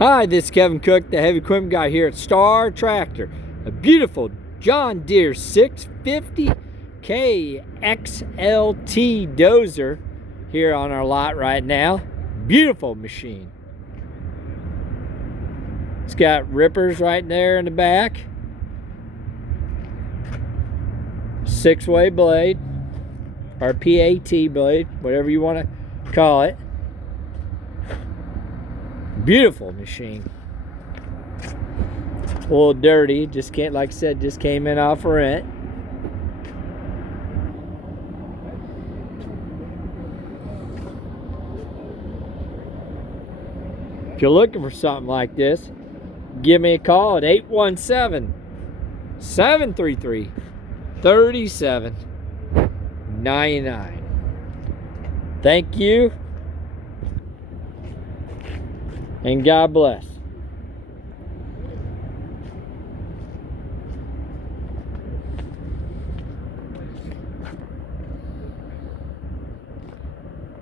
Hi, this is Kevin Cook, the heavy equipment guy here at Star Tractor. A beautiful John Deere 650K XLT dozer here on our lot right now. Beautiful machine. It's got rippers right there in the back. 6-way blade, or PAT blade, whatever you want to call it. Beautiful machine. A little dirty, just can't, like I said, just came in off rent. If you're looking for something like this, give me a call at 817-733-3799. Thank you, and God bless.